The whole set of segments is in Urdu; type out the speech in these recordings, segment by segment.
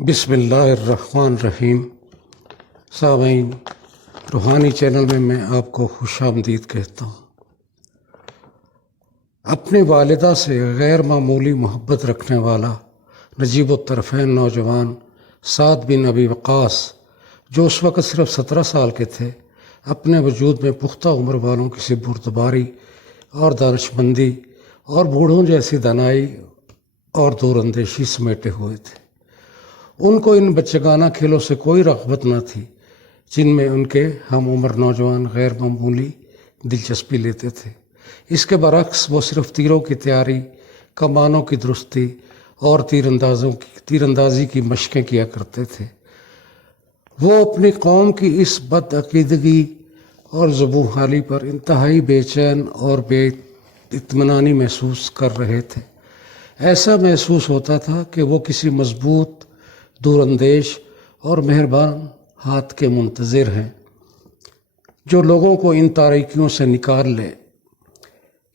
بسم اللہ الرحمن الرحیم۔ سامعین، روحانی چینل میں میں آپ کو خوش آمدید کہتا ہوں۔ اپنی والدہ سے غیر معمولی محبت رکھنے والا نجیب الطرفین نوجوان سعد بن ابی وقاص، جو اس وقت صرف 17 سال کے تھے، اپنے وجود میں پختہ عمر والوں کی بردباری اور دانشمندی اور بوڑھوں جیسی دانائی اور دور اندیشی سمیٹے ہوئے تھے۔ ان کو ان بچگانہ کھیلوں سے کوئی رغبت نہ تھی جن میں ان کے ہم عمر نوجوان غیر معمولی دلچسپی لیتے تھے۔ اس کے برعکس وہ صرف تیروں کی تیاری، کمانوں کی درستی اور تیر اندازی کی مشقیں کیا کرتے تھے۔ وہ اپنی قوم کی اس بد عقیدگی اور ذبح حالی پر انتہائی بے چین اور بے اطمینانی محسوس کر رہے تھے۔ ایسا محسوس ہوتا تھا کہ وہ کسی مضبوط، دور اندیش اور مہربان ہاتھ کے منتظر ہیں جو لوگوں کو ان تاریکیوں سے نکال لے۔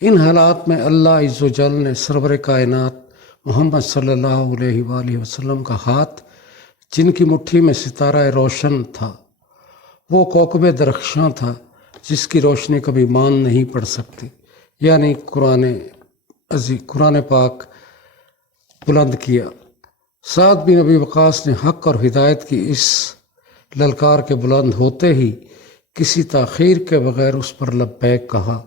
ان حالات میں اللہ عز و جل نے سرور کائنات محمد صلی اللہ علیہ وآلہ وسلم کا ہاتھ، جن کی مٹھی میں ستارہ روشن تھا، وہ کوکب درخشاں تھا جس کی روشنی کبھی مان نہیں پڑ سکتی، یعنی قرآن پاک بلند کیا۔ سعد بن ابی وقاص نے حق اور ہدایت کی اس للکار کے بلند ہوتے ہی کسی تاخیر کے بغیر اس پر لبیک کہا۔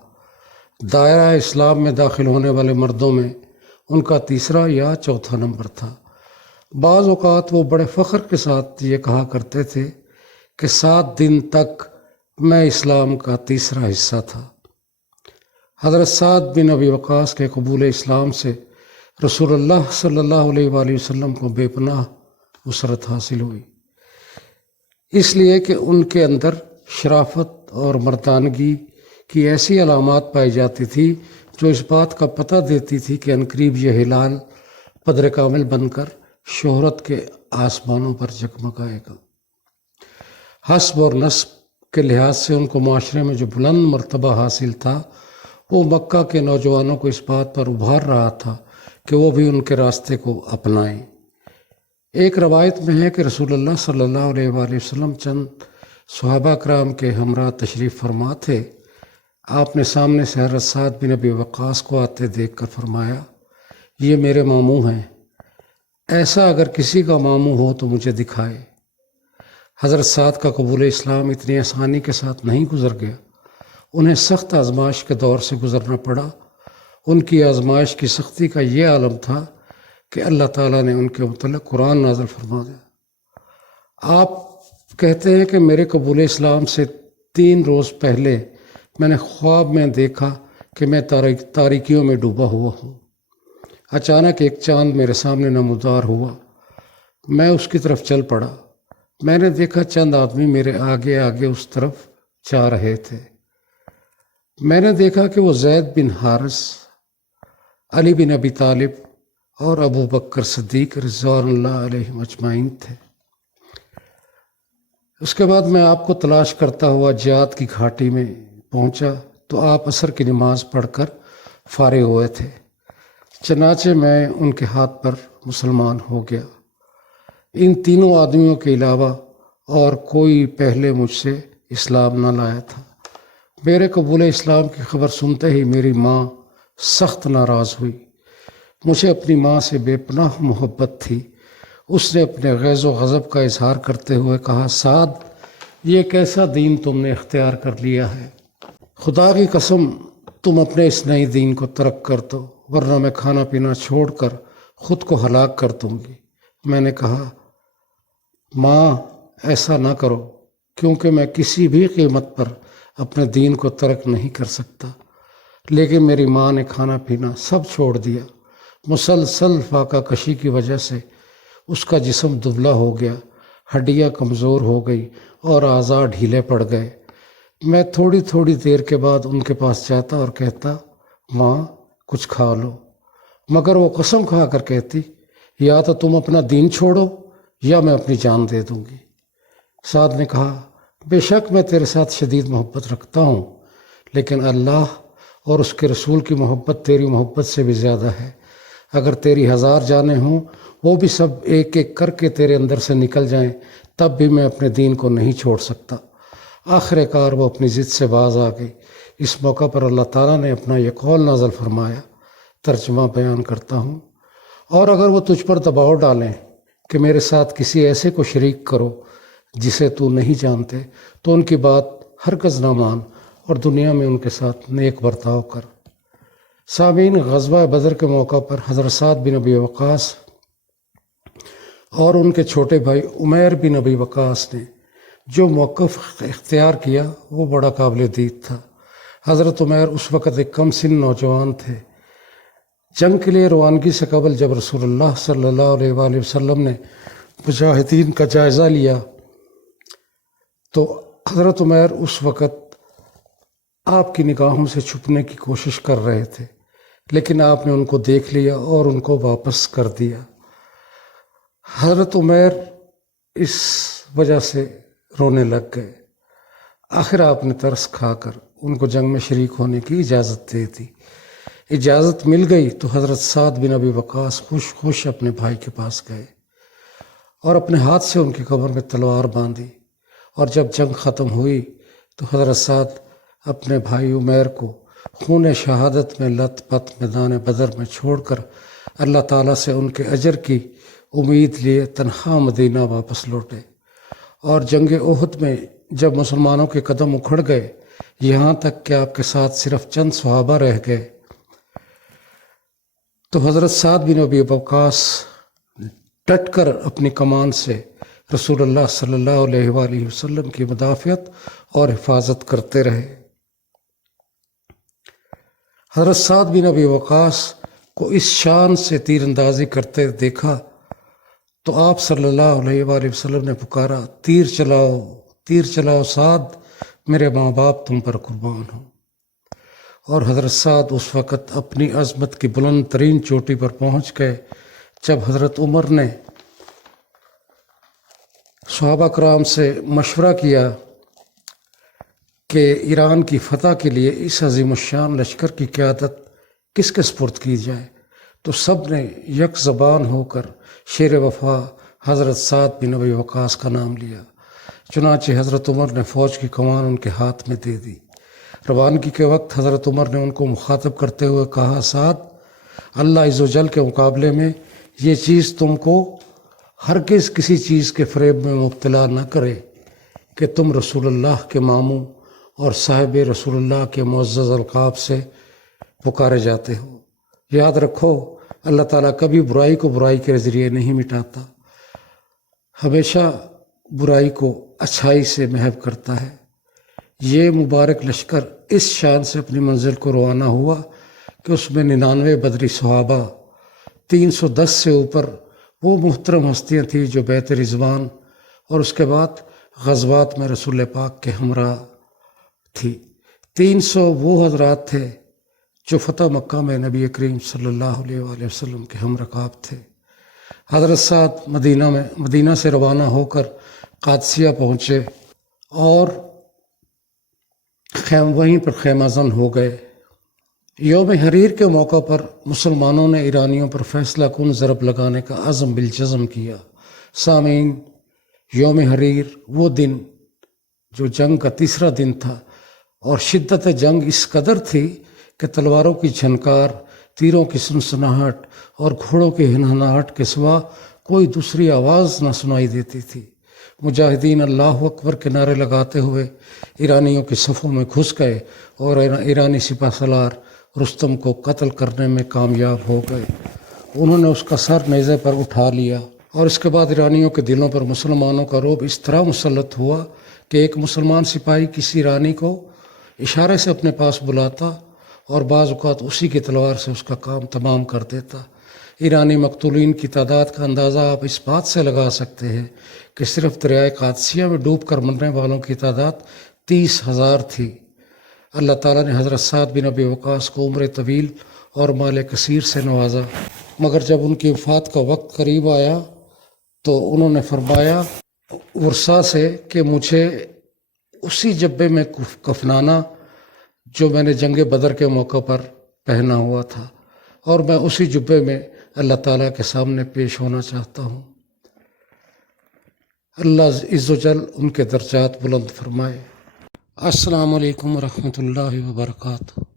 دائرہ اسلام میں داخل ہونے والے مردوں میں ان کا تیسرا یا چوتھا نمبر تھا۔ بعض اوقات وہ بڑے فخر کے ساتھ یہ کہا کرتے تھے کہ 7 دن تک میں اسلام کا تیسرا حصہ تھا۔ حضرت سعد بن ابی وقاص کے قبول اسلام سے رسول اللہ صلی اللہ علیہ وآلہ وسلم کو بے پناہ نصرت حاصل ہوئی، اس لیے کہ ان کے اندر شرافت اور مردانگی کی ایسی علامات پائی جاتی تھی جو اس بات کا پتہ دیتی تھی کہ عنقریب یہ ہلال بدر کامل بن کر شہرت کے آسمانوں پر جگمگائے گا۔ حسب اور نسب کے لحاظ سے ان کو معاشرے میں جو بلند مرتبہ حاصل تھا، وہ مکہ کے نوجوانوں کو اس بات پر ابھار رہا تھا کہ وہ بھی ان کے راستے کو اپنائیں۔ ایک روایت میں ہے کہ رسول اللہ صلی اللہ علیہ وآلہ وسلم چند صحابہ کرام کے ہمراہ تشریف فرما تھے۔ آپ نے سامنے سے حضرت سعد بن ابی وقاص کو آتے دیکھ کر فرمایا، یہ میرے ماموں ہیں، ایسا اگر کسی کا ماموں ہو تو مجھے دکھائے۔ حضرت سعد کا قبول اسلام اتنی آسانی کے ساتھ نہیں گزر گیا، انہیں سخت آزمائش کے دور سے گزرنا پڑا۔ ان کی آزمائش کی سختی کا یہ عالم تھا کہ اللہ تعالیٰ نے ان کے متعلق قرآن نازل فرما دیا۔ آپ کہتے ہیں کہ میرے قبول اسلام سے 3 روز پہلے میں نے خواب میں دیکھا کہ میں تاریکیوں میں ڈوبا ہوا ہوں۔ اچانک ایک چاند میرے سامنے نمودار ہوا، میں اس کی طرف چل پڑا۔ میں نے دیکھا چند آدمی میرے آگے آگے اس طرف جا رہے تھے۔ میں نے دیکھا کہ وہ زید بن حارث، علی بن ابی طالب اور ابو بکر صدیق رضوان اللہ علیہم اجمعین تھے۔ اس کے بعد میں آپ کو تلاش کرتا ہوا جہاد کی گھاٹی میں پہنچا تو آپ عصر کی نماز پڑھ کر فارغ ہوئے تھے، چنانچہ میں ان کے ہاتھ پر مسلمان ہو گیا۔ ان تینوں آدمیوں کے علاوہ اور کوئی پہلے مجھ سے اسلام نہ لایا تھا۔ میرے قبول اسلام کی خبر سنتے ہی میری ماں سخت ناراض ہوئی۔ مجھے اپنی ماں سے بے پناہ محبت تھی۔ اس نے اپنے غیظ و غضب کا اظہار کرتے ہوئے کہا، سعد، یہ کیسا دین تم نے اختیار کر لیا ہے؟ خدا کی قسم تم اپنے اس نئے دین کو ترک کر دو، ورنہ میں کھانا پینا چھوڑ کر خود کو ہلاک کر دوں گی۔ میں نے کہا، ماں ایسا نہ کرو، کیونکہ میں کسی بھی قیمت پر اپنے دین کو ترک نہیں کر سکتا۔ لیکن میری ماں نے کھانا پینا سب چھوڑ دیا۔ مسلسل فاقہ کشی کی وجہ سے اس کا جسم دبلا ہو گیا، ہڈیاں کمزور ہو گئی اور اعضاء ڈھیلے پڑ گئے۔ میں تھوڑی دیر کے بعد ان کے پاس جاتا اور کہتا، ماں کچھ کھا لو، مگر وہ قسم کھا کر کہتی، یا تو تم اپنا دین چھوڑو یا میں اپنی جان دے دوں گی۔ سعد نے کہا، بے شک میں تیرے ساتھ شدید محبت رکھتا ہوں، لیکن اللہ اور اس کے رسول کی محبت تیری محبت سے بھی زیادہ ہے۔ اگر تیری 1000 جانیں ہوں وہ بھی سب ایک ایک کر کے تیرے اندر سے نکل جائیں تب بھی میں اپنے دین کو نہیں چھوڑ سکتا۔ آخر کار وہ اپنی ضد سے باز آ گئی۔ اس موقع پر اللہ تعالیٰ نے اپنا یہ قول نازل فرمایا، ترجمہ بیان کرتا ہوں۔ اور اگر وہ تجھ پر دباؤ ڈالیں کہ میرے ساتھ کسی ایسے کو شریک کرو جسے تو نہیں جانتے تو ان کی بات ہرگز نہ مان اور دنیا میں ان کے ساتھ نیک برتاؤ کر۔ سامعین، غزوہ بدر کے موقع پر حضرت سعد بن ابی وقاص اور ان کے چھوٹے بھائی عمیر بن ابی وقاص نے جو موقف اختیار کیا وہ بڑا قابل دید تھا۔ حضرت عمیر اس وقت ایک کم سن نوجوان تھے۔ جنگ کے لیے روانگی سے قبل جب رسول اللہ صلی اللہ علیہ وآلہ وسلم نے مجاہدین کا جائزہ لیا تو حضرت عمیر اس وقت آپ کی نگاہوں سے چھپنے کی کوشش کر رہے تھے، لیکن آپ نے ان کو دیکھ لیا اور ان کو واپس کر دیا۔ حضرت عمیر اس وجہ سے رونے لگ گئے۔ آخر آپ نے ترس کھا کر ان کو جنگ میں شریک ہونے کی اجازت دے دی۔ اجازت مل گئی تو حضرت سعد بن ابی وقاص خوش اپنے بھائی کے پاس گئے اور اپنے ہاتھ سے ان کی کمر میں تلوار باندھی، اور جب جنگ ختم ہوئی تو حضرت سعد اپنے بھائی عمیر کو خون شہادت میں لت پت میدان بدر میں چھوڑ کر اللہ تعالیٰ سے ان کے اجر کی امید لیے تنہا مدینہ واپس لوٹے۔ اور جنگ احد میں جب مسلمانوں کے قدم اکھڑ گئے، یہاں تک کہ آپ کے ساتھ صرف چند صحابہ رہ گئے، تو حضرت سعد بن ابی وقاص ڈٹ کر اپنی کمان سے رسول اللہ صلی اللہ علیہ وآلہ وسلم کی مدافعت اور حفاظت کرتے رہے۔ حضرت سعد بن ابی وقاص کو اس شان سے تیر اندازی کرتے دیکھا تو آپ صلی اللہ علیہ وآلہ وسلم نے پکارا، تیر چلاؤ، تیر چلاؤ سعد، میرے ماں باپ تم پر قربان ہوں۔ اور حضرت سعد اس وقت اپنی عظمت کی بلند ترین چوٹی پر پہنچ گئے جب حضرت عمر نے صحابہ کرام سے مشورہ کیا کہ ایران کی فتح کے لیے اس عظیم الشان لشکر کی قیادت کس کے سپرد کی جائے، تو سب نے یک زبان ہو کر شیر وفا حضرت سعد بن ابی وقاص کا نام لیا۔ چنانچہ حضرت عمر نے فوج کی کمان ان کے ہاتھ میں دے دی۔ روانگی کے وقت حضرت عمر نے ان کو مخاطب کرتے ہوئے کہا، سعد، اللہ عز و جل کے مقابلے میں یہ چیز تم کو ہرگز کسی چیز کے فریب میں مبتلا نہ کرے کہ تم رسول اللہ کے ماموں اور صاحب رسول اللہ کے معزز القاب سے پکارے جاتے ہو۔ یاد رکھو، اللہ تعالیٰ کبھی برائی کو برائی کے ذریعے نہیں مٹاتا، ہمیشہ برائی کو اچھائی سے محو کرتا ہے۔ یہ مبارک لشکر اس شان سے اپنی منزل کو روانہ ہوا کہ اس میں 99 بدری صحابہ، 310 سے اوپر وہ محترم ہستیاں تھیں جو بیت رضوان اور اس کے بعد غزوات میں رسول پاک کے ہمراہ تھی، 300 وہ حضرات تھے جو فتح مکہ میں نبی کریم صلی اللہ علیہ وآلہ وسلم کے ہم رکاب تھے۔ حضرت سعد مدینہ سے روانہ ہو کر قادسیہ پہنچے اور وہیں پر خیمہ زن ہو گئے۔ یوم حریر کے موقع پر مسلمانوں نے ایرانیوں پر فیصلہ کن ضرب لگانے کا عزم بالجزم کیا۔ سامعین، یوم حریر وہ دن جو جنگ کا تیسرا دن تھا، اور شدت جنگ اس قدر تھی کہ تلواروں کی جھنکار، تیروں کی سنسناہٹ اور گھوڑوں کی ہنہناہٹ کے سوا کوئی دوسری آواز نہ سنائی دیتی تھی۔ مجاہدین اللہ اکبر کے نعرے لگاتے ہوئے ایرانیوں کے صفوں میں گھس گئے اور ایرانی سپہ سالار رستم کو قتل کرنے میں کامیاب ہو گئے۔ انہوں نے اس کا سر نیزے پر اٹھا لیا، اور اس کے بعد ایرانیوں کے دلوں پر مسلمانوں کا رعب اس طرح مسلط ہوا کہ ایک مسلمان سپاہی کسی ایرانی کو اشارے سے اپنے پاس بلاتا اور بعض اوقات اسی کی تلوار سے اس کا کام تمام کر دیتا۔ ایرانی مقتولین کی تعداد کا اندازہ آپ اس بات سے لگا سکتے ہیں کہ صرف دریائے قادسیہ میں ڈوب کر مرنے والوں کی تعداد 30,000 تھی۔ اللہ تعالیٰ نے حضرت سعد بن ابی وقاص کو عمر طویل اور مال کثیر سے نوازا، مگر جب ان کی وفات کا وقت قریب آیا تو انہوں نے فرمایا ورثا سے کہ مجھے اسی جبے میں کفنانا جو میں نے جنگ بدر کے موقع پر پہنا ہوا تھا، اور میں اسی جبے میں اللہ تعالیٰ کے سامنے پیش ہونا چاہتا ہوں۔ اللہ عز و جل ان کے درجات بلند فرمائے۔ السلام علیکم ورحمۃ اللہ وبرکاتہ۔